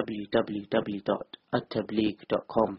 www.attableek.com,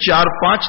4-5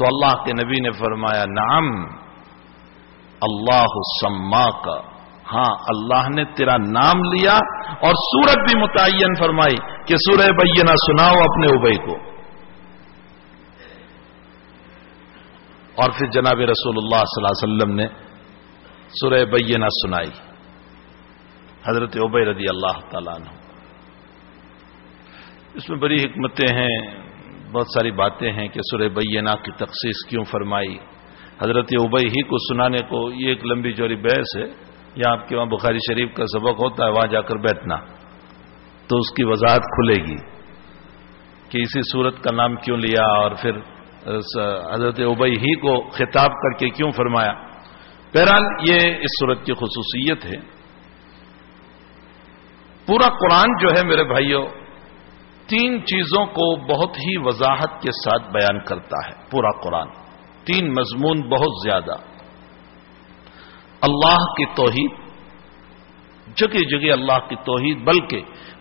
تو اللہ کے نبی نے فرمایا نعم اللہ سماک، ہاں اللہ نے تیرا نام لیا اور سورت بھی متعین فرمائی کہ سورہ بینہ سناؤ اپنے ابی کو. اور پھر جناب رسول اللہ صلی اللہ علیہ وسلم نے سورہ بینہ سنائی حضرت ابی رضی اللہ تعالیٰ عنہ. اس میں بڑی حکمتیں ہیں، بہت ساری باتیں ہیں کہ سورہ بینہ کی تخصیص کیوں فرمائی. حضرت ابی ہی کو سنانے کو یہ ایک لمبی چوڑی بحث ہے. یا آپ کے وہاں بخاری شریف کا سبق ہوتا ہے، وہاں جا کر بیٹھنا تو اس کی وضاحت کھلے گی کہ اسی سورت کا نام کیوں لیا اور پھر حضرت ابی ہی کو خطاب کر کے کیوں فرمایا. بہرحال یہ اس سورت کی خصوصیت ہے. پورا قرآن جو ہے میرے بھائیوں تین چیزوں کو بہت ہی وضاحت کے ساتھ بیان کرتا ہے. پورا قرآن تین مضمون بہت زیادہ. اللہ کی توحید، جگہ جگہ اللہ کی توحید، بلکہ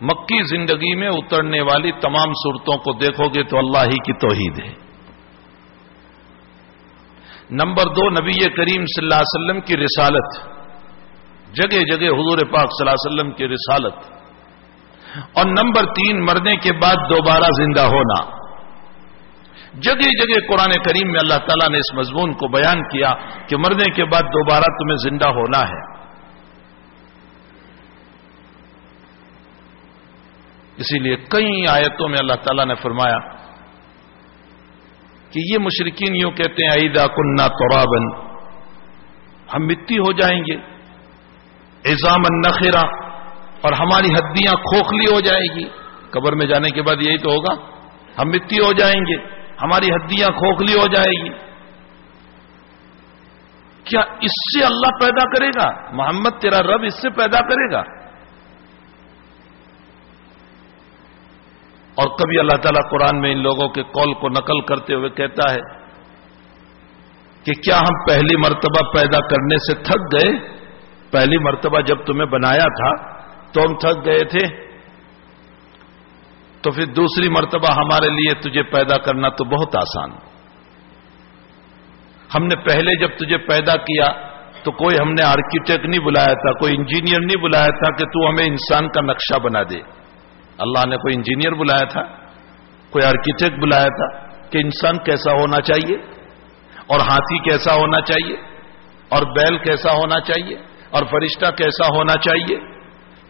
مکی زندگی میں اترنے والی تمام صورتوں کو دیکھو گے تو اللہ ہی کی توحید ہے. نمبر 2 نبی کریم صلی اللہ علیہ وسلم کی رسالت، جگہ جگہ حضور پاک صلی اللہ علیہ وسلم کی رسالت. اور نمبر 3 مرنے کے بعد دوبارہ زندہ ہونا. جگہ جگہ قرآن کریم میں اللہ تعالیٰ نے اس مضمون کو بیان کیا کہ مرنے کے بعد دوبارہ تمہیں زندہ ہونا ہے. اسی لیے کئی آیتوں میں اللہ تعالیٰ نے فرمایا کہ یہ مشرکین یوں کہتے ہیں اذا کننا ترابا، ہم مٹی ہو جائیں گے، عظاما نخرا، اور ہماری ہڈیاں کھوکھلی ہو جائے گی. قبر میں جانے کے بعد یہی تو ہوگا، ہم مٹی ہو جائیں گے، ہماری ہڈیاں کھوکھلی ہو جائے گی. کیا اس سے اللہ پیدا کرے گا؟ محمد تیرا رب اس سے پیدا کرے گا؟ اور کبھی اللہ تعالیٰ قرآن میں ان لوگوں کے قول کو نقل کرتے ہوئے کہتا ہے کہ کیا ہم پہلی مرتبہ پیدا کرنے سے تھک گئے؟ پہلی مرتبہ جب تمہیں بنایا تھا تو ہم تھک گئے تھے، تو پھر دوسری مرتبہ ہمارے لیے تجھے پیدا کرنا تو بہت آسان. ہم نے پہلے جب تجھے پیدا کیا تو کوئی ہم نے آرکیٹیکٹ نہیں بلایا تھا، کوئی انجینئر نہیں بلایا تھا کہ تو ہمیں انسان کا نقشہ بنا دے. اللہ نے کوئی انجینئر بلایا تھا، کوئی آرکیٹیکٹ بلایا تھا کہ انسان کیسا ہونا چاہیے، اور ہاتھی کیسا ہونا چاہیے، اور بیل کیسا ہونا چاہیے، اور فرشتہ کیسا ہونا چاہیے.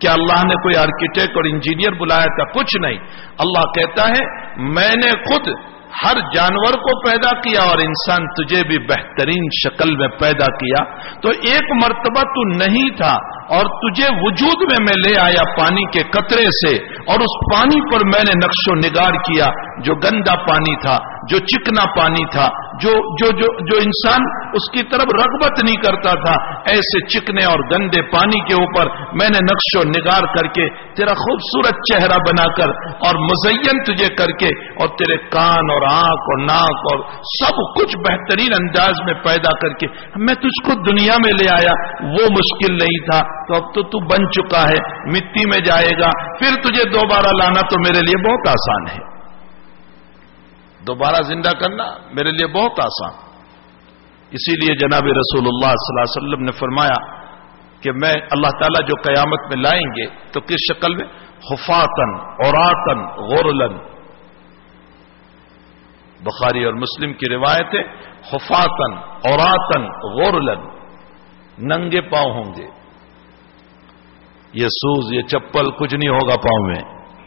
کیا اللہ نے کوئی آرکیٹیکٹ اور انجینئر بلایا تھا؟ کچھ نہیں. اللہ کہتا ہے میں نے خود ہر جانور کو پیدا کیا اور انسان تجھے بھی بہترین شکل میں پیدا کیا. تو ایک مرتبہ تو نہیں تھا اور تجھے وجود میں لے آیا پانی کے قطرے سے، اور اس پانی پر میں نے نقش و نگار کیا. جو گندا پانی تھا، جو چکنا پانی تھا، جو انسان اس کی طرف رغبت نہیں کرتا تھا، ایسے چکنے اور گندے پانی کے اوپر میں نے نقش و نگار کر کے تیرا خوبصورت چہرہ بنا کر اور مزین تجھے کر کے، اور تیرے کان اور آنکھ اور ناک اور سب کچھ بہترین انداز میں پیدا کر کے میں تجھ کو دنیا میں لے آیا. وہ مشکل نہیں تھا. تو اب تو بن چکا ہے، مٹی میں جائے گا، پھر تجھے دوبارہ لانا تو میرے لیے بہت آسان ہے. دوبارہ زندہ کرنا میرے لیے بہت آسان. اسی لیے جناب رسول اللہ صلی اللہ علیہ وسلم نے فرمایا کہ میں اللہ تعالیٰ جو قیامت میں لائیں گے تو کس شکل میں؟ حفاتن عوراتن غرلن. بخاری اور مسلم کی روایت ہے حفاتن عوراتن غرلن، ننگے پاؤں ہوں گے. یہ سوز، یہ چپل کچھ نہیں ہوگا پاؤں میں.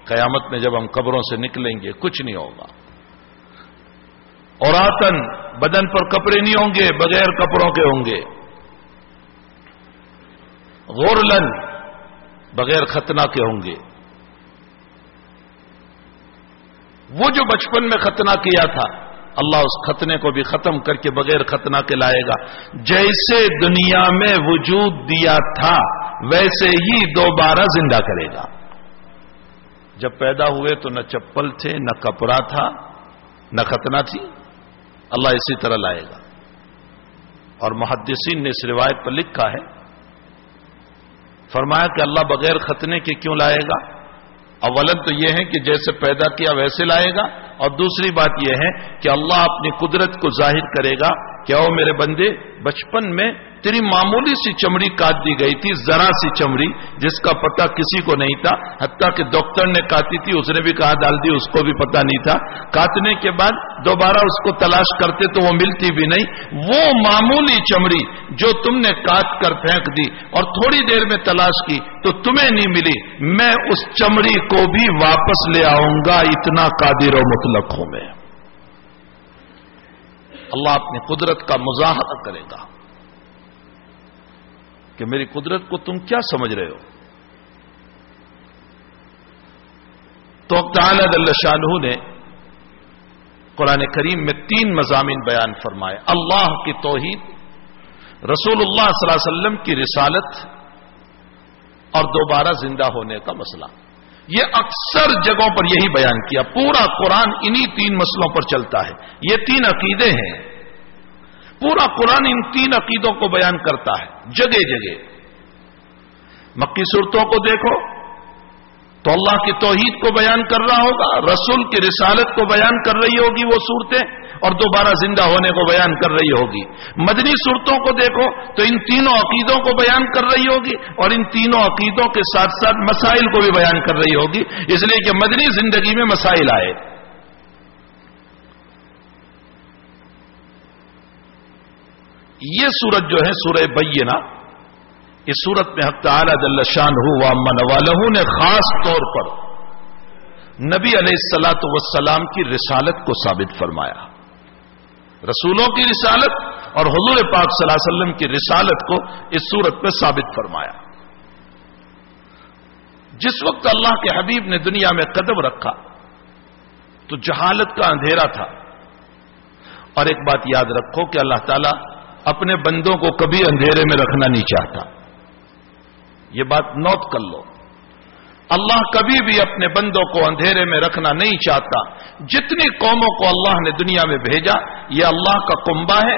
قیامت میں جب ہم قبروں سے نکلیں گے کچھ نہیں ہوگا. عوراتن، بدن پر کپڑے نہیں ہوں گے، بغیر کپڑوں کے ہوں گے. غرلن، بغیر ختنہ کے ہوں گے. وہ جو بچپن میں ختنہ کیا تھا اللہ اس ختنے کو بھی ختم کر کے بغیر ختنہ کے لائے گا. جیسے دنیا میں وجود دیا تھا ویسے ہی دوبارہ زندہ کرے گا. جب پیدا ہوئے تو نہ چپل تھے، نہ کپڑا تھا، نہ ختنہ تھی. اللہ اسی طرح لائے گا. اور محدثین نے اس روایت پر لکھا ہے، فرمایا کہ اللہ بغیر ختنے کے کیوں لائے گا؟ اولاً تو یہ ہے کہ جیسے پیدا کیا ویسے لائے گا، اور دوسری بات یہ ہے کہ اللہ اپنی قدرت کو ظاہر کرے گا کہ او میرے بندے، بچپن میں تیری معمولی سی چمڑی کاٹ دی گئی تھی، ذرا سی چمڑی جس کا پتہ کسی کو نہیں تھا، حتیٰ کہ ڈاکٹر نے کاٹی تھی، اس نے بھی کہا ڈال دی، اس کو بھی پتہ نہیں تھا۔ کاٹنے کے بعد دوبارہ اس کو تلاش کرتے تو وہ ملتی بھی نہیں۔ وہ معمولی چمڑی جو تم نے کاٹ کر پھینک دی اور تھوڑی دیر میں تلاش کی تو تمہیں نہیں ملی، میں اس چمڑی کو بھی واپس لے آؤں گا، اتنا قادر و مطلق ہوں میں۔ اللہ اپنی قدرت کا مظاہرہ کرے گا کہ میری قدرت کو تم کیا سمجھ رہے ہو؟ تو تعالی جل شانہ نے قرآن کریم میں 3 مضامین بیان فرمائے: اللہ کی توحید، رسول اللہ صلی اللہ علیہ وسلم کی رسالت اور دوبارہ زندہ ہونے کا مسئلہ۔ یہ اکثر جگہوں پر یہی بیان کیا، پورا قرآن انہی 3 مسئلوں پر چلتا ہے۔ یہ 3 عقیدے ہیں، پورا قرآن ان 3 عقیدوں کو بیان کرتا ہے جگہ جگہ۔ مکی صورتوں کو دیکھو تو اللہ کی توحید کو بیان کر رہا ہوگا، رسول کی رسالت کو بیان کر رہی ہوگی وہ صورتیں، اور دوبارہ زندہ ہونے کو بیان کر رہی ہوگی۔ مدنی صورتوں کو دیکھو تو ان تینوں عقیدوں کو بیان کر رہی ہوگی، اور ان تینوں عقیدوں کے ساتھ ساتھ مسائل کو بھی بیان کر رہی ہوگی، اس لیے کہ مدنی زندگی میں مسائل آئے۔ یہ سورت جو ہے سورہ بینہ، اس سورت میں حق تعالی جل شانہ و عما نوالہ نے خاص طور پر نبی علیہ الصلوۃ والسلام کی رسالت کو ثابت فرمایا، رسولوں کی رسالت اور حضور پاک صلی اللہ علیہ وسلم کی رسالت کو اس سورت میں ثابت فرمایا۔ جس وقت اللہ کے حبیب نے دنیا میں قدم رکھا تو جہالت کا اندھیرا تھا، اور ایک بات یاد رکھو کہ اللہ تعالیٰ اپنے بندوں کو کبھی اندھیرے میں رکھنا نہیں چاہتا، یہ بات نوٹ کر لو۔ اللہ کبھی بھی اپنے بندوں کو اندھیرے میں رکھنا نہیں چاہتا۔ جتنی قوموں کو اللہ نے دنیا میں بھیجا یہ اللہ کا کنبہ ہے،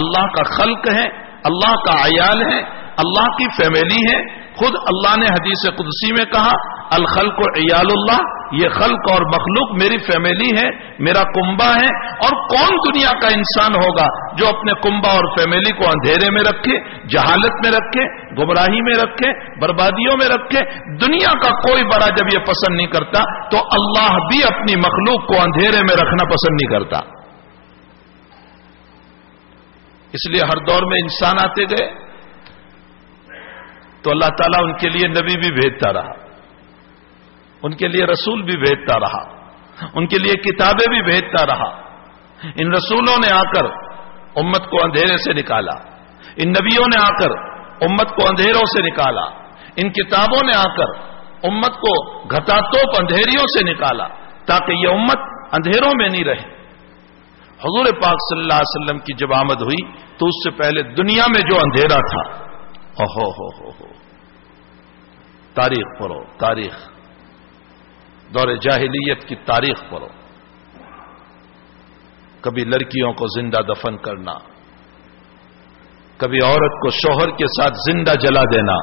اللہ کا خلق ہے، اللہ کا عیال ہے، اللہ کی فیملی ہے۔ خود اللہ نے حدیث قدسی میں کہا الخلق عیال اللہ، یہ خلق اور مخلوق میری فیملی ہے، میرا کنبہ ہے۔ اور کون دنیا کا انسان ہوگا جو اپنے کنبہ اور فیملی کو اندھیرے میں رکھے، جہالت میں رکھے، گمراہی میں رکھے، بربادیوں میں رکھے؟ دنیا کا کوئی بڑا جب یہ پسند نہیں کرتا تو اللہ بھی اپنی مخلوق کو اندھیرے میں رکھنا پسند نہیں کرتا۔ اس لیے ہر دور میں انسان آتے گئے تو اللہ تعالیٰ ان کے لیے نبی بھی بھیجتا رہا، ان کے لیے رسول بھی بھیجتا رہا، ان کے لیے کتابیں بھی بھیجتا رہا۔ ان رسولوں نے آ کر امت کو اندھیرے سے نکالا، ان نبیوں نے آ کر امت کو اندھیروں سے نکالا، ان کتابوں نے آ کر امت کو گھٹاتوپ اندھیریوں سے نکالا تاکہ یہ امت اندھیروں میں نہیں رہے۔ حضور پاک صلی اللہ علیہ وسلم کی جب آمد ہوئی تو اس سے پہلے دنیا میں جو اندھیرا تھا، تاریخ پڑھو، تاریخ دور جاہلیت کی تاریخ پڑھو۔ کبھی لڑکیوں کو زندہ دفن کرنا، کبھی عورت کو شوہر کے ساتھ زندہ جلا دینا،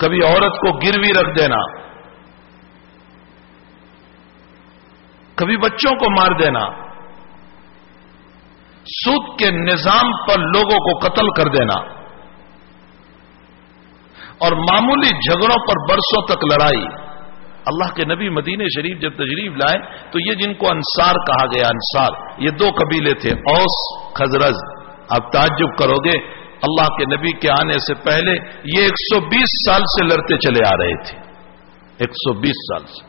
کبھی عورت کو گروی رکھ دینا، کبھی بچوں کو مار دینا، سود کے نظام پر لوگوں کو قتل کر دینا، اور معمولی جھگڑوں پر برسوں تک لڑائی۔ اللہ کے نبی مدینے شریف جب تشریف لائے تو یہ جن کو انصار کہا گیا، انصار یہ 2 قبیلے تھے، اوس خزرج۔ آپ تعجب کرو گے اللہ کے نبی کے آنے سے پہلے یہ 120 سال سے لڑتے چلے آ رہے تھے، 120 سال سے۔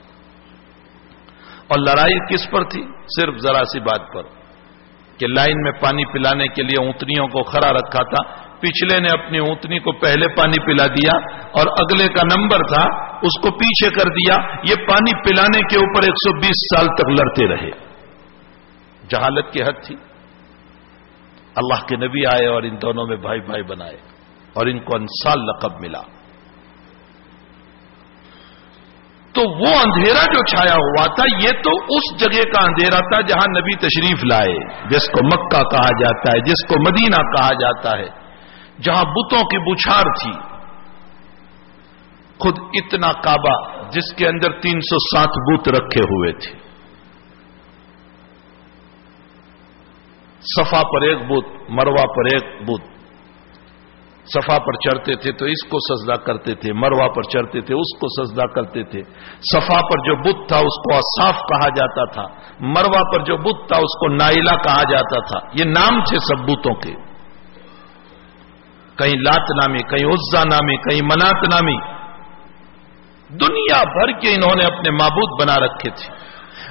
اور لڑائی کس پر تھی؟ صرف ذرا سی بات پر کہ لائن میں پانی پلانے کے لیے اونٹنیوں کو کھڑا رکھا تھا، پچھلے نے اپنی اونٹنی کو پہلے پانی پلا دیا اور اگلے کا نمبر تھا اس کو پیچھے کر دیا، یہ پانی پلانے کے اوپر 120 سال تک لڑتے رہے۔ جہالت کی حد تھی۔ اللہ کے نبی آئے اور ان دونوں میں بھائی بھائی بنائے اور ان کو انصار لقب ملا۔ تو وہ اندھیرا جو چھایا ہوا تھا یہ تو اس جگہ کا اندھیرا تھا جہاں نبی تشریف لائے، جس کو مکہ کہا جاتا ہے، جس کو مدینہ کہا جاتا ہے، جہاں بتوں کی بچھار تھی۔ خود اتنا کعبہ جس کے اندر 307 بت رکھے ہوئے تھے. صفا پر ایک بت، مروہ پر ایک بت. صفا پر چڑھتے تھے تو اس کو سجدہ کرتے تھے، مروہ پر چڑھتے تھے اس کو سجدہ کرتے تھے. صفا پر جو بت تھا اس کو اصاف کہا جاتا تھا، مروہ پر جو بت تھا اس کو نائلہ کہا جاتا تھا. یہ نام تھے سب بتوں کے، کہیں لات نامی، کہیں عزا نامی، کہیں منات نامی. دنیا بھر کے انہوں نے اپنے معبود بنا رکھے تھے.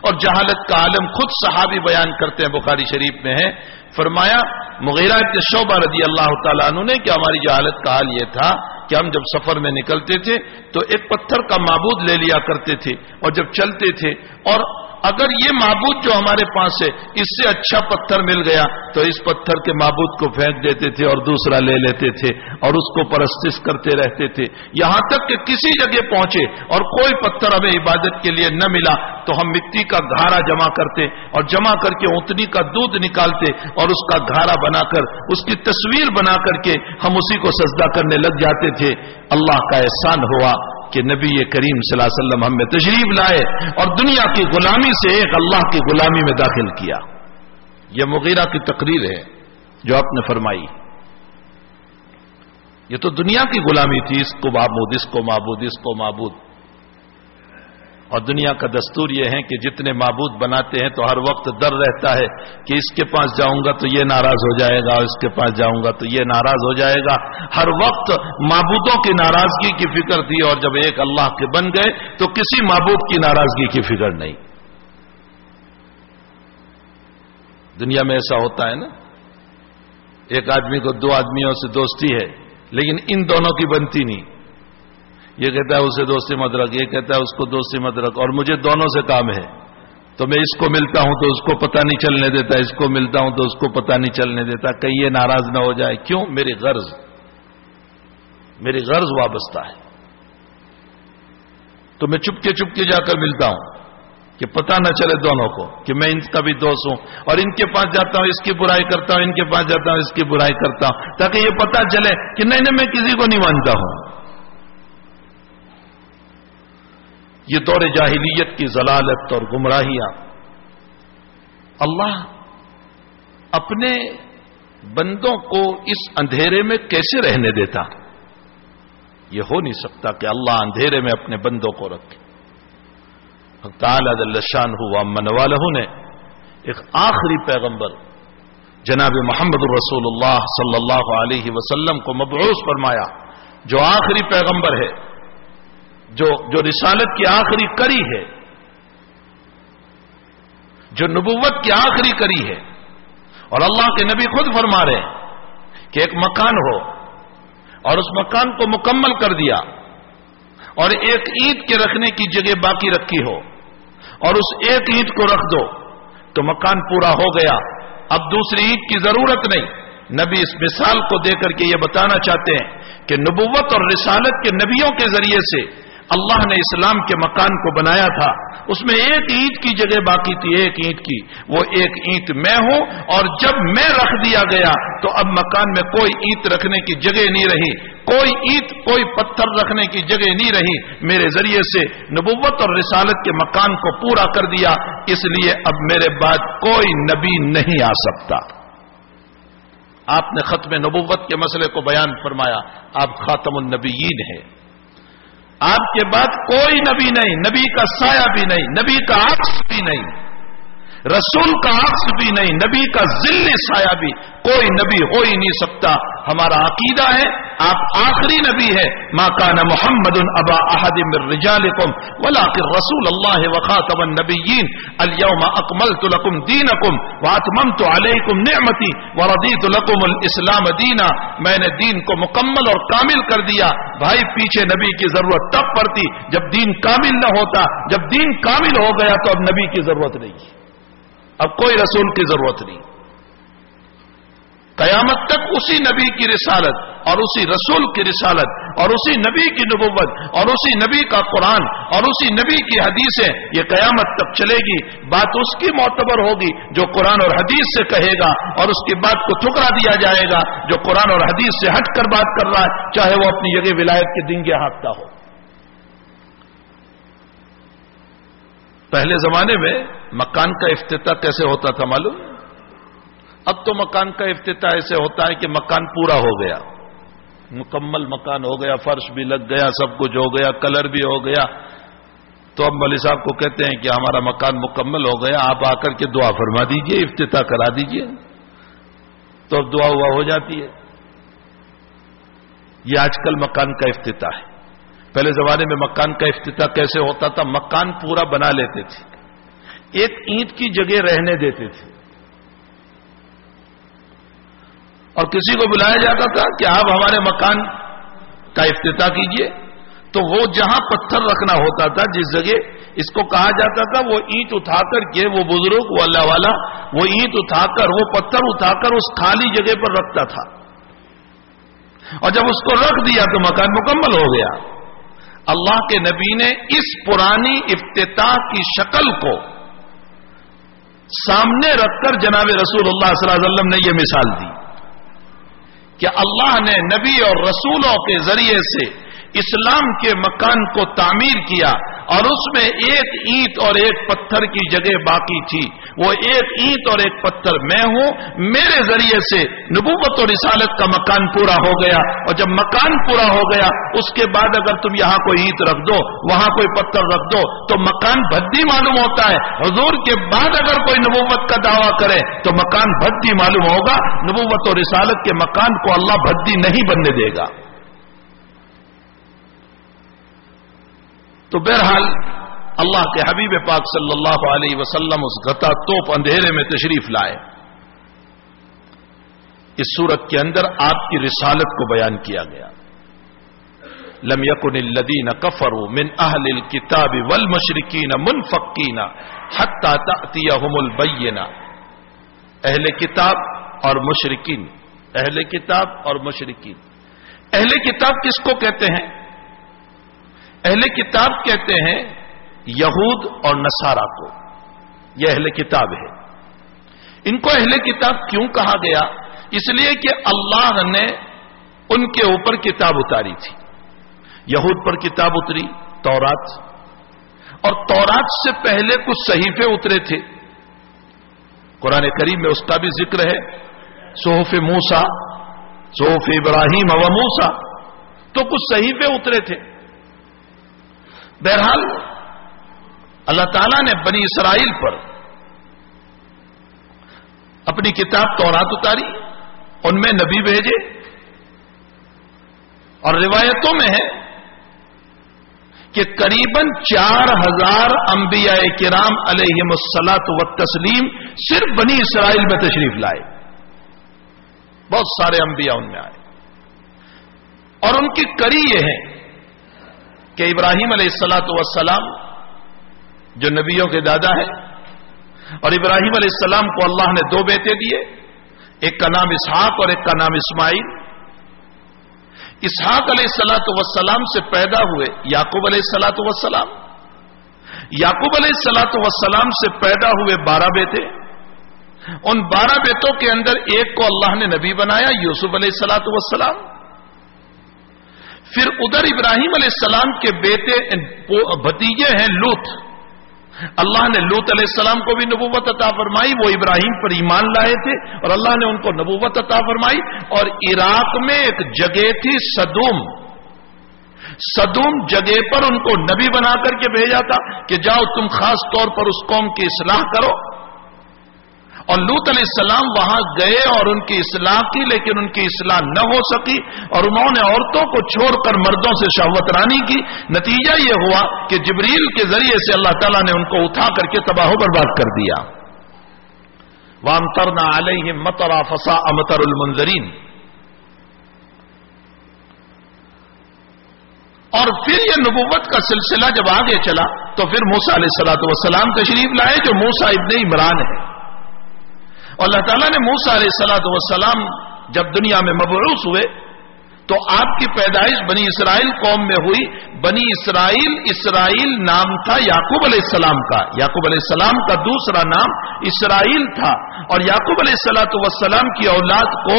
اور جہالت کا عالم خود صحابی بیان کرتے ہیں، بخاری شریف میں ہے، فرمایا مغیرہ بن شعبہ رضی اللہ تعالیٰ عنہ نے کہ ہماری جہالت کا حال یہ تھا کہ ہم جب سفر میں نکلتے تھے تو ایک پتھر کا معبود لے لیا کرتے تھے، اور جب چلتے تھے اور اگر یہ معبود جو ہمارے پاس ہے اس سے اچھا پتھر مل گیا تو اس پتھر کے معبود کو پھینک دیتے تھے اور دوسرا لے لیتے تھے اور اس کو پرستش کرتے رہتے تھے، یہاں تک کہ کسی جگہ پہنچے اور کوئی پتھر ہمیں عبادت کے لیے نہ ملا تو ہم مٹی کا گھارا جمع کرتے اور جمع کر کے اونٹنی کا دودھ نکالتے اور اس کا گھارا بنا کر اس کی تصویر بنا کر کے ہم اسی کو سجدہ کرنے لگ جاتے تھے. اللہ کا احسان ہوا کہ نبی کریم صلی اللہ علیہ وسلم ہم میں تشریف لائے اور دنیا کی غلامی سے ایک اللہ کی غلامی میں داخل کیا. یہ مغیرہ کی تقریر ہے جو آپ نے فرمائی. یہ تو دنیا کی غلامی تھی، اس کو معبود، اس کو معبود، اس کو معبود. اور دنیا کا دستور یہ ہے کہ جتنے معبود بناتے ہیں تو ہر وقت ڈر رہتا ہے کہ اس کے پاس جاؤں گا تو یہ ناراض ہو جائے گا اور اس کے پاس جاؤں گا تو یہ ناراض ہو جائے گا. ہر وقت معبودوں کی ناراضگی کی فکر تھی، اور جب ایک اللہ کے بن گئے تو کسی معبود کی ناراضگی کی فکر نہیں. دنیا میں ایسا ہوتا ہے نا، ایک آدمی کو دو آدمیوں سے دوستی ہے لیکن ان دونوں کی بنتی نہیں. یہ کہتا ہے اسے دوستی مت رکھ، یہ کہتا ہے اس کو دوستی مت رکھ، اور مجھے دونوں سے کام ہے تو میں اس کو ملتا ہوں تو اس کو پتہ نہیں چلنے دیتا، اس کو ملتا ہوں تو اس کو پتہ نہیں چلنے دیتا، کہیں یہ ناراض نہ ہو جائے. کیوں؟ میری غرض وابستہ ہے. تو میں چپ کے جا کر ملتا ہوں کہ پتہ نہ چلے دونوں کو کہ میں ان کا بھی دوست ہوں، اور ان کے پاس جاتا ہوں اس کی برائی کرتا ہوں، ان کے پاس جاتا ہوں اس کی برائی کرتا ہوں، تاکہ یہ پتہ چلے کہ نہیں میں کسی کو نہیں مانتا ہوں. یہ دور جاہلیت کی ضلالت اور گمراہیاں اللہ اپنے بندوں کو اس اندھیرے میں کیسے رہنے دیتا؟ یہ ہو نہیں سکتا کہ اللہ اندھیرے میں اپنے بندوں کو رکھے. تعالی جل شانہ و من والہ نے ایک آخری پیغمبر جناب محمد رسول اللہ صلی اللہ علیہ وسلم کو مبعوث فرمایا، جو آخری پیغمبر ہے، جو رسالت کی آخری کڑی ہے، جو نبوت کی آخری کڑی ہے. اور اللہ کے نبی خود فرما رہے ہیں کہ ایک مکان ہو اور اس مکان کو مکمل کر دیا اور ایک اینٹ کے رکھنے کی جگہ باقی رکھی ہو اور اس ایک اینٹ کو رکھ دو تو مکان پورا ہو گیا، اب دوسری اینٹ کی ضرورت نہیں. نبی اس مثال کو دے کر کے یہ بتانا چاہتے ہیں کہ نبوت اور رسالت کے نبیوں کے ذریعے سے اللہ نے اسلام کے مکان کو بنایا تھا. اس میں ایک اینٹ کی جگہ باقی تھی، ایک اینٹ کی، وہ ایک اینٹ میں ہوں، اور جب میں رکھ دیا گیا تو اب مکان میں کوئی اینٹ رکھنے کی جگہ نہیں رہی، کوئی اینٹ کوئی پتھر رکھنے کی جگہ نہیں رہی. میرے ذریعے سے نبوت اور رسالت کے مکان کو پورا کر دیا، اس لیے اب میرے بعد کوئی نبی نہیں آ سکتا. آپ نے ختم نبوت کے مسئلے کو بیان فرمایا، آپ خاتم النبیین ہیں. آپ کے بعد کوئی نبی نہیں، نبی کا سایہ بھی نہیں، نبی کا عکس بھی نہیں، رسول کا عکس بھی نہیں، نبی کا ظل سایہ بھی کوئی نبی ہو ہی نہیں سکتا. ہمارا عقیدہ ہے آپ آخری نبی ہے. ما کان محمد ابا احد من رجالکم ولکن رسول اللہ وخاتم النبیین اليوم اکملت لکم دینکم واتممت علیکم نعمتی ورضیت لکم الاسلام دینا. میں نے دین کو مکمل اور کامل کر دیا. بھائی پیچھے نبی کی ضرورت تب پڑتی جب دین کامل نہ ہوتا، جب دین کامل ہو گیا تو اب نبی کی ضرورت نہیں، اب کوئی رسول کی ضرورت نہیں. قیامت تک اسی نبی کی رسالت اور اسی رسول کی رسالت اور اسی نبی کی نبوت اور اسی نبی کا قرآن اور اسی نبی کی حدیثیں یہ قیامت تک چلے گی. بات اس کی معتبر ہوگی جو قرآن اور حدیث سے کہے گا، اور اس کی بات کو ٹھکرا دیا جائے گا جو قرآن اور حدیث سے ہٹ کر بات کر رہا ہے، چاہے وہ اپنی جگہ ولایت کے دنگے ہانکتا ہو. پہلے زمانے میں مکان کا افتتاح کیسے ہوتا تھا معلوم؟ اب تو مکان کا افتتاح ایسے ہوتا ہے کہ مکان پورا ہو گیا، مکمل مکان ہو گیا، فرش بھی لگ گیا، سب کچھ ہو گیا، کلر بھی ہو گیا، تو اب مولوی صاحب کو کہتے ہیں کہ ہمارا مکان مکمل ہو گیا، آپ آ کر کے دعا فرما دیجئے، افتتاح کرا دیجئے، تو اب دعا ہوا ہو جاتی ہے۔ یہ آج کل مکان کا افتتاح ہے۔ پہلے زمانے میں مکان کا افتتاح کیسے ہوتا تھا؟ مکان پورا بنا لیتے تھے، ایک اینٹ کی جگہ رہنے دیتے تھے، اور کسی کو بلایا جاتا تھا کہ آپ ہمارے مکان کا افتتاح کیجئے، تو وہ جہاں پتھر رکھنا ہوتا تھا، جس جگہ اس کو کہا جاتا تھا، وہ اینٹ اٹھا کر کے وہ بزرگ، وہ اللہ والا، وہ اینٹ اٹھا کر، وہ پتھر اٹھا کر اس خالی جگہ پر رکھتا تھا، اور جب اس کو رکھ دیا تو مکان مکمل ہو گیا۔ اللہ کے نبی نے اس پرانی افتتاح کی شکل کو سامنے رکھ کر جناب رسول اللہ صلی اللہ علیہ وسلم نے یہ مثال دی کہ اللہ نے نبی اور رسولوں کے ذریعے سے اسلام کے مکان کو تعمیر کیا، اور اس میں ایک اینٹ اور ایک پتھر کی جگہ باقی تھی، وہ ایک اینٹ اور ایک پتھر میں ہوں، میرے ذریعے سے نبوت اور رسالت کا مکان پورا ہو گیا۔ اور جب مکان پورا ہو گیا، اس کے بعد اگر تم یہاں کوئی اینٹ رکھ دو، وہاں کوئی پتھر رکھ دو، تو مکان بھدی معلوم ہوتا ہے۔ حضور کے بعد اگر کوئی نبوت کا دعویٰ کرے تو مکان بھدی معلوم ہوگا، نبوت اور رسالت کے مکان کو اللہ بھدی نہیں بننے دے گا۔ تو بہرحال اللہ کے حبیب پاک صلی اللہ علیہ وسلم اس غطا توپ اندھیرے میں تشریف لائے۔ اس سورت کے اندر آپ کی رسالت کو بیان کیا گیا۔ لم یکن الذین کفروا من اہل الکتاب والمشرکین منفکین حتی تأتیہم البینہ۔ اہل کتاب اور مشرکین، اہل کتاب اور مشرکین۔ اہل کتاب کس کو کہتے ہیں؟ اہل کتاب کہتے ہیں یہود اور نصارہ کو، یہ اہل کتاب ہے۔ ان کو اہل کتاب کیوں کہا گیا؟ اس لیے کہ اللہ نے ان کے اوپر کتاب اتاری تھی۔ یہود پر کتاب اتری تورات، اور تورات سے پہلے کچھ صحیفے اترے تھے، قرآن کریم میں اس کا بھی ذکر ہے، صحف موسیٰ، صحف ابراہیم و موسیٰ، تو کچھ صحیفے اترے تھے۔ بہرحال اللہ تعالیٰ نے بنی اسرائیل پر اپنی کتاب تورات اتاری، ان میں نبی بھیجے، اور روایتوں میں ہے کہ قریباً 4000 انبیاء کرام علیہم الصلاۃ والتسلیم صرف بنی اسرائیل میں تشریف لائے، بہت سارے انبیاء ان میں آئے، اور ان کی کڑی یہ ہے کہ ابراہیم علیہ الصلاۃ والسلام جو نبیوں کے دادا ہیں، اور ابراہیم علیہ السلام کو اللہ نے 2 بیٹے دیے، ایک کا نام اسحاق اور ایک کا نام اسماعیل۔ اسحاق علیہ الصلاۃ والسلام سے پیدا ہوئے یعقوب علیہ الصلاۃ والسلام، یعقوب علیہ الصلاۃ والسلام سے پیدا ہوئے 12 بیٹے، ان 12 بیٹوں کے اندر ایک کو اللہ نے نبی بنایا، یوسف علیہ الصلاۃ والسلام۔ پھر ادھر ابراہیم علیہ السلام کے بیٹے بھتیجے ہیں لوط، اللہ نے لوط علیہ السلام کو بھی نبوت عطا فرمائی، وہ ابراہیم پر ایمان لائے تھے اور اللہ نے ان کو نبوت عطا فرمائی۔ اور عراق میں ایک جگہ تھی صدوم جگہ پر ان کو نبی بنا کر کے بھیجا تھا کہ جاؤ تم خاص طور پر اس قوم کی اصلاح کرو، اور لوط علیہ السلام وہاں گئے اور ان کی اصلاح کی، لیکن ان کی اصلاح نہ ہو سکی، اور انہوں نے عورتوں کو چھوڑ کر مردوں سے شہوت رانی کی۔ نتیجہ یہ ہوا کہ جبریل کے ذریعے سے اللہ تعالیٰ نے ان کو اٹھا کر کے تباہ و برباد کر دیا۔ وَأَمْطَرْنَا عَلَيْهِمْ مَطَرًا فَسَاءَ مَطَرُ الْمُنذَرِينَ۔ اور پھر یہ نبوت کا سلسلہ جب آگے چلا تو پھر موسیٰ علیہ الصلوۃ والسلام تشریف لائے، جو موسیٰ ابن عمران ہے، اور اللہ تعالیٰ نے موسیٰ علیہ الصلوۃ والسلام جب دنیا میں مبعوث ہوئے تو آپ کی پیدائش بنی اسرائیل قوم میں ہوئی۔ بنی اسرائیل نام تھا یعقوب علیہ السلام کا، یعقوب علیہ السلام کا دوسرا نام اسرائیل تھا، اور یعقوب علیہ الصلوۃ والسلام کی اولاد کو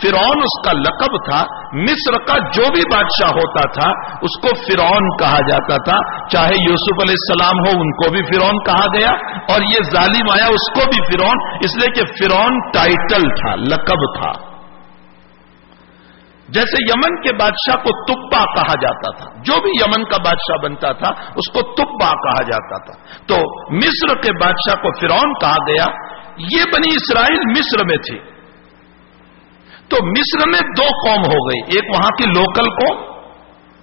فرعون اس کا لقب تھا. مصر کا جو بھی بادشاہ ہوتا تھا اس کو فرعون کہا جاتا تھا. چاہے یوسف علیہ السلام ہو, ان کو بھی فرعون کہا گیا, اور یہ ظالم آیا اس کو بھی فرعون, اس لیے کہ فرعون ٹائٹل تھا, لقب تھا. جیسے یمن کے بادشاہ کو تبا کہا جاتا تھا, جو بھی یمن کا بادشاہ بنتا تھا اس کو تبا کہا جاتا تھا. تو مصر کے بادشاہ کو فرعون کہا گیا. یہ بنی اسرائیل مصر میں تھی, تو مصر میں دو قوم ہو گئی. ایک وہاں کی لوکل قوم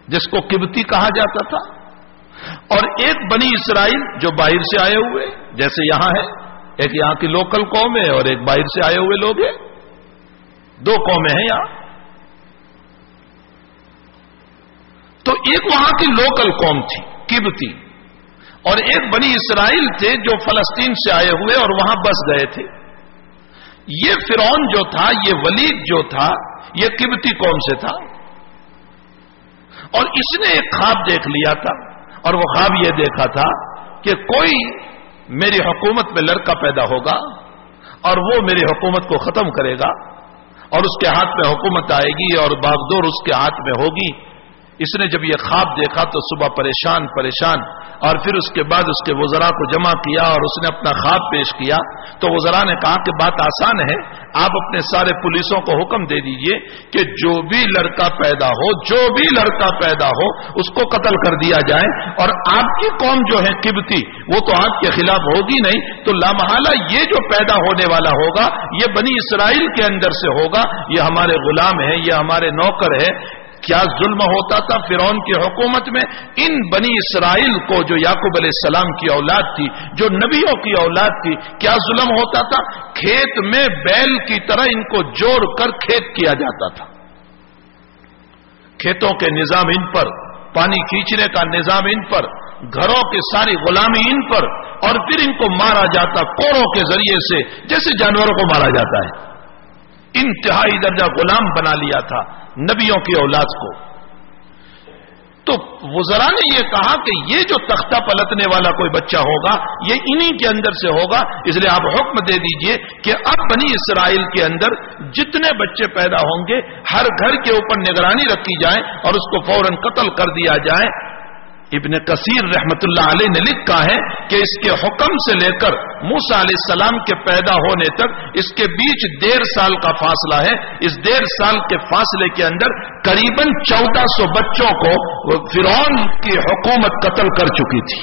جس کو قبطی کہا جاتا تھا, اور ایک بنی اسرائیل جو باہر سے آئے ہوئے, جیسے یہاں ہے ایک یہاں کی لوکل قوم ہے اور ایک باہر سے آئے ہوئے لوگ ہیں. دو قومیں ہیں یہاں. تو ایک وہاں کی لوکل قوم تھی قبطی, اور ایک بنی اسرائیل تھے جو فلسطین سے آئے ہوئے اور وہاں بس گئے تھے. یہ فرعون جو تھا, یہ ولید جو تھا, یہ قبطی قوم سے تھا, اور اس نے ایک خواب دیکھ لیا تھا, اور وہ خواب یہ دیکھا تھا کہ کوئی میری حکومت میں لڑکا پیدا ہوگا اور وہ میری حکومت کو ختم کرے گا, اور اس کے ہاتھ میں حکومت آئے گی اور باغدور اس کے ہاتھ میں ہوگی. اس نے جب یہ خواب دیکھا تو صبح پریشان, اور پھر اس کے بعد اس کے وزراء کو جمع کیا اور اس نے اپنا خواب پیش کیا. تو وزراء نے کہا کہ بات آسان ہے, آپ اپنے سارے پولیسوں کو حکم دے دیجئے کہ جو بھی لڑکا پیدا ہو اس کو قتل کر دیا جائے, اور آپ کی قوم جو ہے قبطی وہ تو آپ کے خلاف ہوگی نہیں, تو لامحالہ یہ جو پیدا ہونے والا ہوگا یہ بنی اسرائیل کے اندر سے ہوگا, یہ ہمارے غلام ہے, یہ ہمارے نوکر ہے. کیا ظلم ہوتا تھا فرعون کی حکومت میں. ان بنی اسرائیل کو جو یعقوب علیہ السلام کی اولاد تھی, جو نبیوں کی اولاد تھی, کیا ظلم ہوتا تھا. کھیت میں بیل کی طرح ان کو جوڑ کر کھیت کیا جاتا تھا. کھیتوں کے نظام ان پر, پانی کھینچنے کا نظام ان پر, گھروں کی ساری غلامی ان پر, اور پھر ان کو مارا جاتا کوڑوں کے ذریعے سے جیسے جانوروں کو مارا جاتا ہے. انتہائی درجہ غلام بنا لیا تھا نبیوں کی اولاد کو. تو وزراء نے یہ کہا کہ یہ جو تختہ پلٹنے والا کوئی بچہ ہوگا یہ انہی کے اندر سے ہوگا, اس لیے آپ حکم دے دیجئے کہ اب بنی اسرائیل کے اندر جتنے بچے پیدا ہوں گے ہر گھر کے اوپر نگرانی رکھی جائے اور اس کو فوراً قتل کر دیا جائے. ابن کثیر رحمت اللہ علیہ نے لکھا ہے کہ اس کے حکم سے لے کر موسیٰ علیہ السلام کے پیدا ہونے تک اس کے بیچ 1.5 سال کا فاصلہ ہے. اس 1.5 سال کے فاصلے کے اندر قریباً 1400 بچوں کو فرعون کی حکومت قتل کر چکی تھی.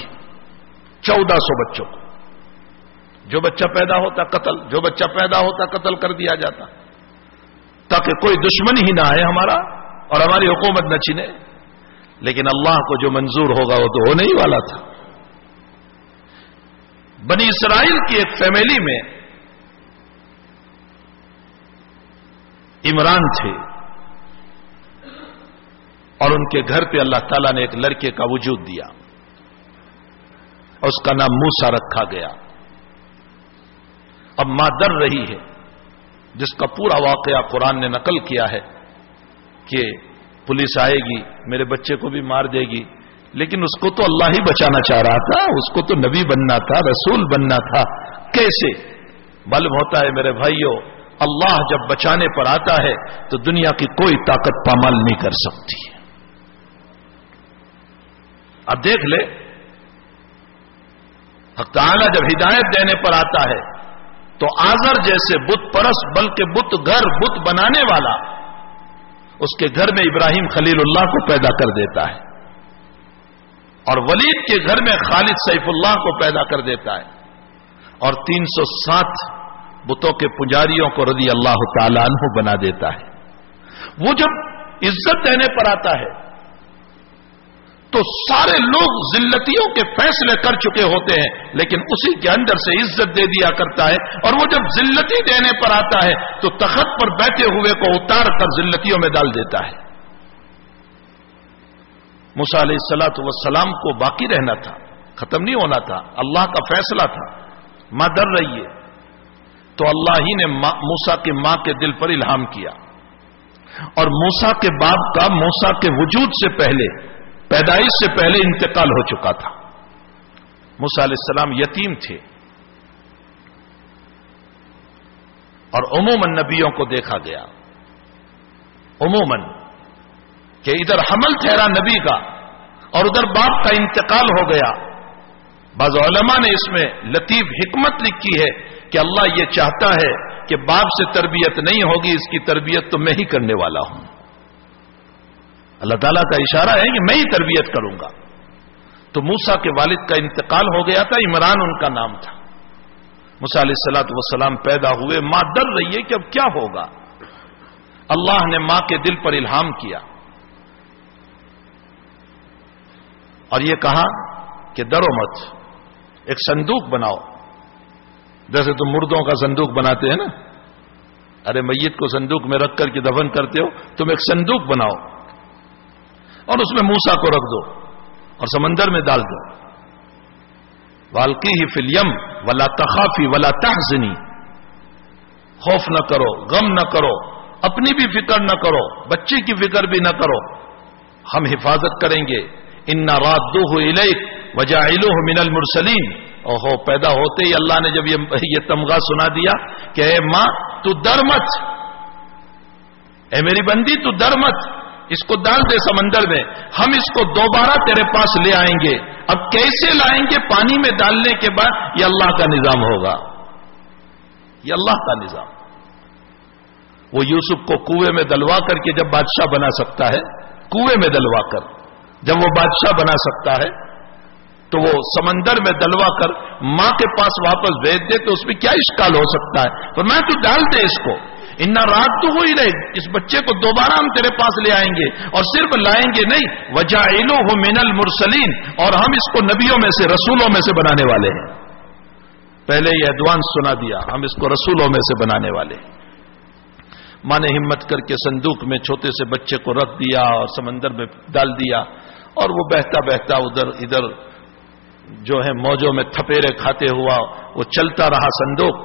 1400 بچوں کو, جو بچہ پیدا ہوتا قتل, جو بچہ پیدا ہوتا قتل کر دیا جاتا, تاکہ کوئی دشمن ہی نہ آئے ہمارا اور ہماری حکومت نہ چھینے. لیکن اللہ کو جو منظور ہوگا وہ تو ہونے ہی والا تھا. بنی اسرائیل کی ایک فیملی میں عمران تھے, اور ان کے گھر پہ اللہ تعالیٰ نے ایک لڑکے کا وجود دیا, اس کا نام موسیٰ رکھا گیا. اب ماں ڈر رہی ہے, جس کا پورا واقعہ قرآن نے نقل کیا ہے کہ پولیس آئے گی میرے بچے کو بھی مار دے گی, لیکن اس کو تو اللہ ہی بچانا چاہ رہا تھا, اس کو تو نبی بننا تھا, رسول بننا تھا. کیسے معلوم ہوتا ہے میرے بھائیوں, اللہ جب بچانے پر آتا ہے تو دنیا کی کوئی طاقت پامال نہیں کر سکتی. اب دیکھ لے, حق تعالی جب ہدایت دینے پر آتا ہے تو آزر جیسے بت پرست, بلکہ بت گھر بت بنانے والا, اس کے گھر میں ابراہیم خلیل اللہ کو پیدا کر دیتا ہے, اور ولید کے گھر میں خالد سیف اللہ کو پیدا کر دیتا ہے, اور 307 بتوں کے پجاریوں کو رضی اللہ تعالیٰ عنہ بنا دیتا ہے. وہ جب عزت دینے پر آتا ہے تو سارے لوگ ذلتیوں کے فیصلے کر چکے ہوتے ہیں, لیکن اسی کے اندر سے عزت دے دیا کرتا ہے. اور وہ جب ذلتی دینے پر آتا ہے تو تخت پر بیٹھے ہوئے کو اتار کر ذلتیوں میں ڈال دیتا ہے. موسیٰ علیہ السلام کو باقی رہنا تھا, ختم نہیں ہونا تھا, اللہ کا فیصلہ تھا. ماں ڈر رہی ہے تو اللہ ہی نے موسیٰ کی ماں کے دل پر الہام کیا, اور موسیٰ کے باپ کا موسیٰ کے وجود سے پہلے, پیدائش سے پہلے انتقال ہو چکا تھا. موسیٰ علیہ السلام یتیم تھے, اور عموماً نبیوں کو دیکھا گیا عموماً کہ ادھر حمل ٹھہرا نبی کا اور ادھر باپ کا انتقال ہو گیا. بعض علماء نے اس میں لطیف حکمت لکھی ہے کہ اللہ یہ چاہتا ہے کہ باپ سے تربیت نہیں ہوگی، اس کی تربیت تو میں ہی کرنے والا ہوں. اللہ تعالیٰ کا اشارہ ہے کہ میں ہی تربیت کروں گا. تو موسیٰ کے والد کا انتقال ہو گیا تھا، عمران ان کا نام تھا. موسیٰ علیہ الصلوۃ والسلام پیدا ہوئے، ماں ڈر رہی ہے کہ اب کیا ہوگا. اللہ نے ماں کے دل پر الہام کیا اور یہ کہا کہ ڈرو مت، ایک صندوق بناؤ. جیسے تم مردوں کا صندوق بناتے ہیں نا، ارے میت کو صندوق میں رکھ کر کے دفن کرتے ہو، تم ایک صندوق بناؤ اور اس میں موسیٰ کو رکھ دو اور سمندر میں ڈال دو. والقیہ فی الیم ولا تخافی ولا تحزنی، خوف نہ کرو، غم نہ کرو، اپنی بھی فکر نہ کرو، بچے کی فکر بھی نہ کرو، ہم حفاظت کریں گے. انا رادوہ الیک وجاعلوہ من المرسلین. اوہو، پیدا ہوتے ہی اللہ نے جب یہ تمغہ سنا دیا کہ اے ماں تو ڈر مت، اے میری بندی تو ڈر مت، اس کو ڈال دے سمندر میں، ہم اس کو دوبارہ تیرے پاس لے آئیں گے. اب کیسے لائیں گے؟ پانی میں ڈالنے کے بعد یہ اللہ کا نظام ہوگا، یہ اللہ کا نظام. وہ یوسف کو کنویں میں دلوا کر کے جب بادشاہ بنا سکتا ہے، کنویں میں دلوا کر جب وہ بادشاہ بنا سکتا ہے، تو وہ سمندر میں دلوا کر ماں کے پاس واپس بھیج دے تو اس میں کیا اشکال ہو سکتا ہے. تو میں تو ڈال دے اس کو، انا رات تو ہو ہی رہے، اس بچے کو دوبارہ ہم تیرے پاس لے آئیں گے، اور صرف لائیں گے نہیں، وجاعلوہ من المرسلین، اور ہم اس کو نبیوں میں سے، رسولوں میں سے بنانے والے ہیں. پہلے یہ ایڈوانس سنا دیا، ہم اس کو رسولوں میں سے بنانے والے ہیں. ماں نے ہمت کر کے صندوق میں چھوٹے سے بچے کو رکھ دیا اور سمندر میں ڈال دیا، اور وہ بہتا بہتا ادھر ادھر جو ہے موجوں میں تھپیرے کھاتے ہوا وہ چلتا رہا صندوق.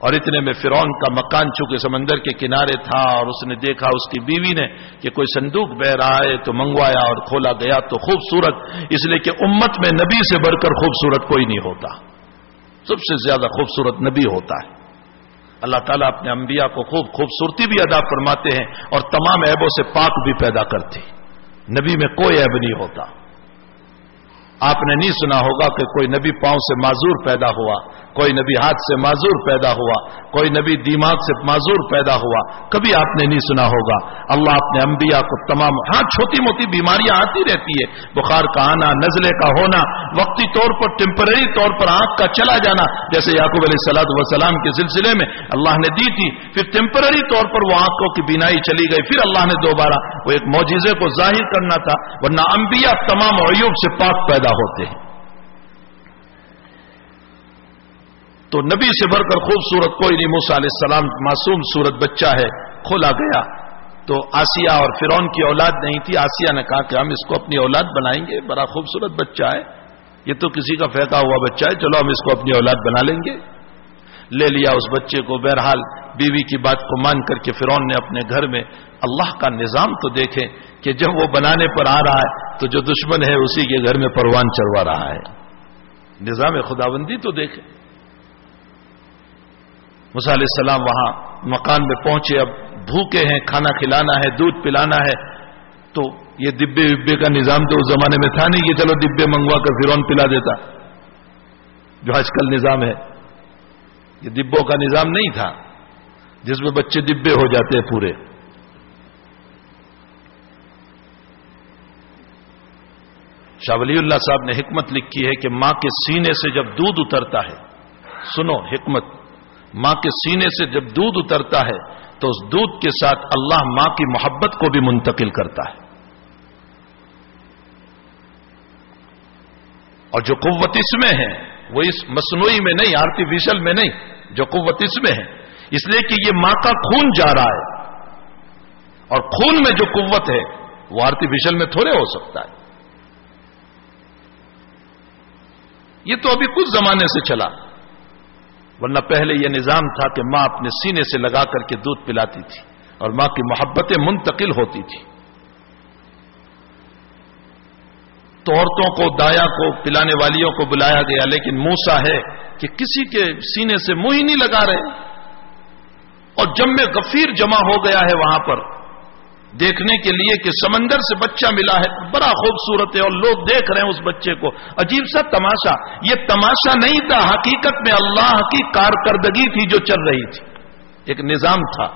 اور اتنے میں فرعون کا مکان چونکہ سمندر کے کنارے تھا، اور اس نے دیکھا، اس کی بیوی نے، کہ کوئی صندوق بہ رہا ہے، تو منگوایا اور کھولا گیا تو خوبصورت، اس لیے کہ امت میں نبی سے بڑھ کر خوبصورت کوئی نہیں ہوتا، سب سے زیادہ خوبصورت نبی ہوتا ہے. اللہ تعالیٰ اپنے انبیاء کو خوبصورتی بھی عطا فرماتے ہیں اور تمام عیبوں سے پاک بھی پیدا کرتے. نبی میں کوئی عیب نہیں ہوتا. آپ نے نہیں سنا ہوگا کہ کوئی نبی پاؤں سے معذور پیدا ہوا، کوئی نبی ہاتھ سے معذور پیدا ہوا، کوئی نبی دماغ سے معذور پیدا ہوا، کبھی آپ نے نہیں سنا ہوگا. اللہ اپنے انبیاء کو تمام، ہاں چھوٹی موٹی بیماریاں آتی رہتی ہے، بخار کا آنا، نزلے کا ہونا، وقتی طور پر ٹیمپرری طور پر آنکھ کا چلا جانا، جیسے یعقوب علیہ السلام کے سلسلے میں اللہ نے دی تھی، پھر ٹیمپرری طور پر وہ آنکھوں کی بینائی چلی گئی، پھر اللہ نے دوبارہ وہ ایک معجزے کو ظاہر کرنا تھا، ورنہ انبیاء تمام عیوب سے پاک پیدا ہوتے ہیں. تو نبی سے بڑھ کر خوبصورت کوئی نہیں. موسیٰ علیہ السلام معصوم صورت بچہ ہے، کھولا گیا تو آسیہ اور فرعون کی اولاد نہیں تھی. آسیہ نے کہا کہ ہم اس کو اپنی اولاد بنائیں گے، بڑا خوبصورت بچہ ہے، یہ تو کسی کا پھینکا ہوا بچہ ہے، چلو ہم اس کو اپنی اولاد بنا لیں گے. لے لیا اس بچے کو. بہرحال بیوی کی بات کو مان کر کے فرعون نے اپنے گھر میں، اللہ کا نظام تو دیکھیں کہ جب وہ بنانے پر آ رہا ہے تو جو دشمن ہے اسی کے گھر میں پروان چڑھوا رہا ہے. نظام خداوندی تو دیکھیں. موسیٰ علیہ السلام وہاں مکان میں پہنچے، اب بھوکے ہیں، کھانا کھلانا ہے، دودھ پلانا ہے. تو یہ ڈبے وبے کا نظام تو اس زمانے میں تھا نہیں کہ چلو ڈبے منگوا کر فرعون پلا دیتا، جو آج کل نظام ہے. یہ ڈبوں کا نظام نہیں تھا جس میں بچے ڈبے ہو جاتے ہیں پورے. شاہ ولی اللہ صاحب نے حکمت لکھی ہے کہ ماں کے سینے سے جب دودھ اترتا ہے، سنو حکمت، ماں کے سینے سے جب دودھ اترتا ہے تو اس دودھ کے ساتھ اللہ ماں کی محبت کو بھی منتقل کرتا ہے. اور جو قوت اس میں ہے وہ اس مصنوعی میں نہیں، آرٹیفیشل میں نہیں، جو قوت اس میں ہے، اس لیے کہ یہ ماں کا خون جا رہا ہے، اور خون میں جو قوت ہے وہ آرٹیفیشل میں تھوڑے ہو سکتا ہے. یہ تو ابھی کچھ زمانے سے چلا، ورنہ پہلے یہ نظام تھا کہ ماں اپنے سینے سے لگا کر کے دودھ پلاتی تھی اور ماں کی محبتیں منتقل ہوتی تھی. تو عورتوں کو، دایا کو، پلانے والیوں کو بلایا گیا، لیکن موسیٰ ہے کہ کسی کے سینے سے منہ ہی نہیں لگا رہے، اور جم میں غفیر جمع ہو گیا ہے وہاں پر. دیکھنے کے لیے کہ سمندر سے بچہ ملا ہے، بڑا خوبصورت ہے اور لوگ دیکھ رہے ہیں اس بچے کو، عجیب سا تماشا۔ یہ تماشا نہیں تھا، حقیقت میں اللہ کی کارکردگی تھی جو چل رہی تھی، ایک نظام تھا۔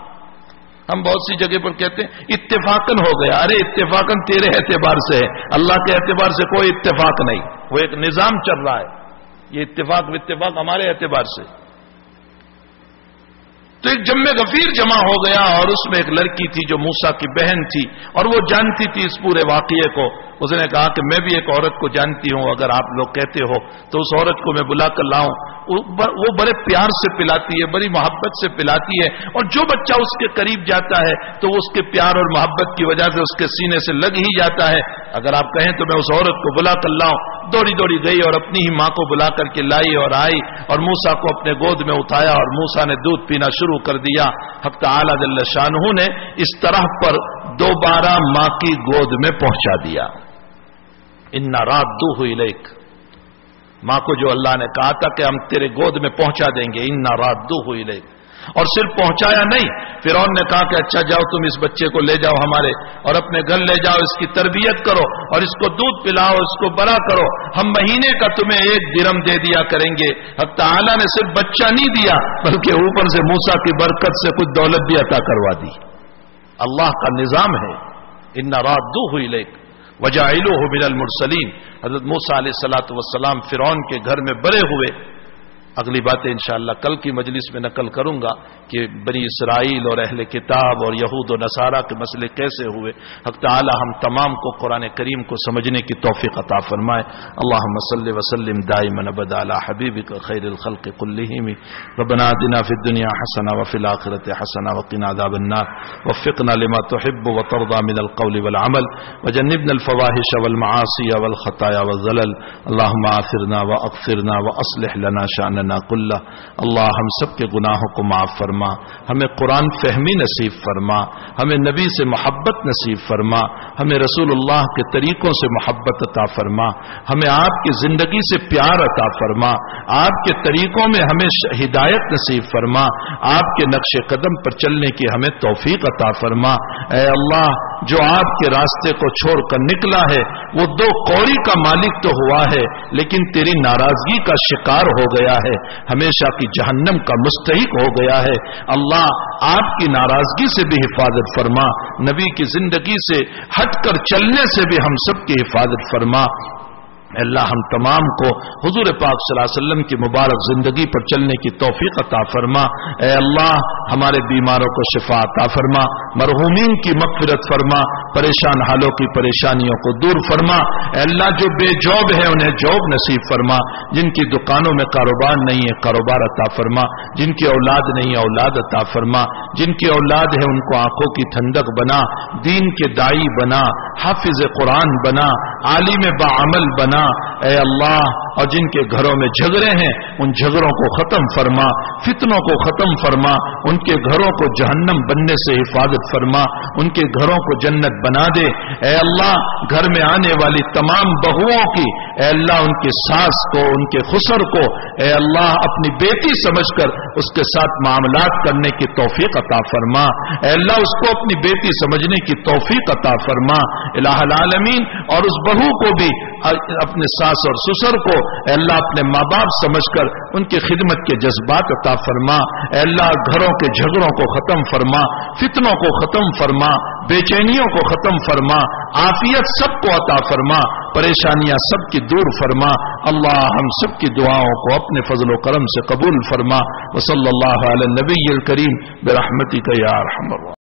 ہم بہت سی جگہ پر کہتے ہیں اتفاقاً ہو گیا، ارے اتفاقاً تیرے اعتبار سے ہے، اللہ کے اعتبار سے کوئی اتفاق نہیں، وہ ایک نظام چل رہا ہے۔ یہ اتفاق ہمارے اعتبار سے۔ تو ایک جم غفیر جمع ہو گیا اور اس میں ایک لڑکی تھی جو موسیٰ کی بہن تھی اور وہ جانتی تھی اس پورے واقعے کو۔ اس نے کہا کہ میں بھی ایک عورت کو جانتی ہوں، اگر آپ لوگ کہتے ہو تو اس عورت کو میں بلا کر لاؤں۔ وہ بڑے پیار سے پلاتی ہے، بڑی محبت سے پلاتی ہے، اور جو بچہ اس کے قریب جاتا ہے تو وہ اس کے پیار اور محبت کی وجہ سے اس کے سینے سے لگ ہی جاتا ہے۔ اگر آپ کہیں تو میں اس عورت کو بلا کر لاؤں۔ دوڑی دوڑی گئی اور اپنی ہی ماں کو بلا کر کے لائی اور آئی اور موسیٰ کو اپنے گود میں اٹھایا اور موسیٰ نے دودھ پینا شروع کر دیا۔ حق تعالی جل شانہ نے اس طرح پر دوبارہ ماں کی گود میں پہنچا دیا۔ اِنَّا رَادُّوهُ إِلَيْكَ، ماں کو جو اللہ نے کہا تھا کہ ہم تیرے گود میں پہنچا دیں گے، اِنَّا رَادُّوهُ إِلَيْكَ، اور صرف پہنچایا نہیں، فرعون نے کہا کہ اچھا جاؤ تم اس بچے کو لے جاؤ ہمارے اور اپنے گھر لے جاؤ، اس کی تربیت کرو اور اس کو دودھ پلاؤ، اس کو بڑا کرو، ہم مہینے کا تمہیں 1 درہم دے دیا کریں گے۔ حق تعالیٰ نے صرف بچہ نہیں دیا بلکہ اوپر سے موسیٰ کی برکت سے کچھ دولت بھی عطا کروا دی۔ اللہ کا نظام ہے۔ اِنَّا رَادُّوهُ إِلَيْكَ وَجَاعِلُوهُ مِنَ الْمُرْسَلِينَ۔ حضرت موسیٰ علیہ السلام فرعون کے گھر میں بڑے ہوئے۔ اگلی باتیں انشاءاللہ کل کی مجلس میں نقل کروں گا کہ بنی اسرائیل اور اہل کتاب اور یہود و نصارہ کے مسئلے کیسے ہوئے۔ حق تعالی ہم تمام کو قرآن کریم کو سمجھنے کی توفیق عطا فرمائے۔ اللہم صلی وسلم دائما ابدا علی حبیبک خیر الخلق کلہم۔ ربنا آتنا فی الدنیا حسنہ وفی الآخرۃ حسنہ وقنا عذاب النار، وفقنا لما تحب وترضى من القول والعمل، وجنبنا الفواحش والمعاصی والخطایا والزلل۔ اللہم آثرنا واغفرنا واصلح لنا شأننا کلہ۔ اللہ ہم سب کے گناہوں کو معاف فرما، ہمیں قرآن فہمی نصیب فرما، ہمیں نبی سے محبت نصیب فرما، ہمیں رسول اللہ کے طریقوں سے محبت عطا فرما، ہمیں آپ کی زندگی سے پیار عطا فرما، آپ کے طریقوں میں ہمیں ہدایت نصیب فرما، آپ کے نقش قدم پر چلنے کی ہمیں توفیق عطا فرما۔ اے اللہ، جو آپ کے راستے کو چھوڑ کر نکلا ہے وہ 2 کوڑی کا مالک تو ہوا ہے لیکن تیری ناراضگی کا شکار ہو گیا ہے، ہمیشہ کی جہنم کا مستحق ہو گیا ہے۔ اللہ، آپ کی ناراضگی سے بھی حفاظت فرما، نبی کی زندگی سے ہٹ کر چلنے سے بھی ہم سب کی حفاظت فرما۔ اللہ ہم تمام کو حضور پاک صلی اللہ علیہ وسلم کی مبارک زندگی پر چلنے کی توفیق عطا فرما۔ اے اللہ، ہمارے بیماروں کو شفا عطا فرما، مرحومین کی مغفرت فرما، پریشان حالوں کی پریشانیوں کو دور فرما۔ اے اللہ، جو بے جاب ہے انہیں جاب نصیب فرما، جن کی دکانوں میں کاروبار نہیں ہے کاروبار عطا فرما، جن کی اولاد نہیں ہے اولاد عطا فرما، جن کی اولاد ہے ان کو آنکھوں کی ٹھنڈک بنا، دین کے داعی بنا، حافظ قرآن بنا، عالم بعمل بنا۔ اے اللہ، اور جن کے گھروں میں جھگڑے ہیں ان جھگڑوں کو ختم فرما، فتنوں کو ختم فرما، ان کے گھروں کو جہنم بننے سے حفاظت فرما، ان کے گھروں کو جنت بنا دے۔ اے اللہ، گھر میں آنے والی تمام بہوؤں کی، اے اللہ، ان کے ساس کو، ان کے خسر کو، اے اللہ، اپنی بیٹی سمجھ کر اس کے ساتھ معاملات کرنے کی توفیق عطا فرما۔ اے اللہ، اس کو اپنی بیٹی سمجھنے کی توفیق عطا فرما الہ العالمین، اور اس بہو کو بھی اپنے ساس اور سسر کو اے اللہ اپنے ماں باپ سمجھ کر ان کی خدمت کے جذبات عطا فرما۔ اے اللہ، گھروں کے جھگڑوں کو ختم فرما، فتنوں کو ختم فرما، بے چینیوں کو ختم فرما، عافیت سب کو عطا فرما، پریشانیاں سب کی دور فرما۔ اللہ ہم سب کی دعاؤں کو اپنے فضل و کرم سے قبول فرما۔ وصلی اللہ علی النبی الکریم برحمتک یا ارحم الراحمین۔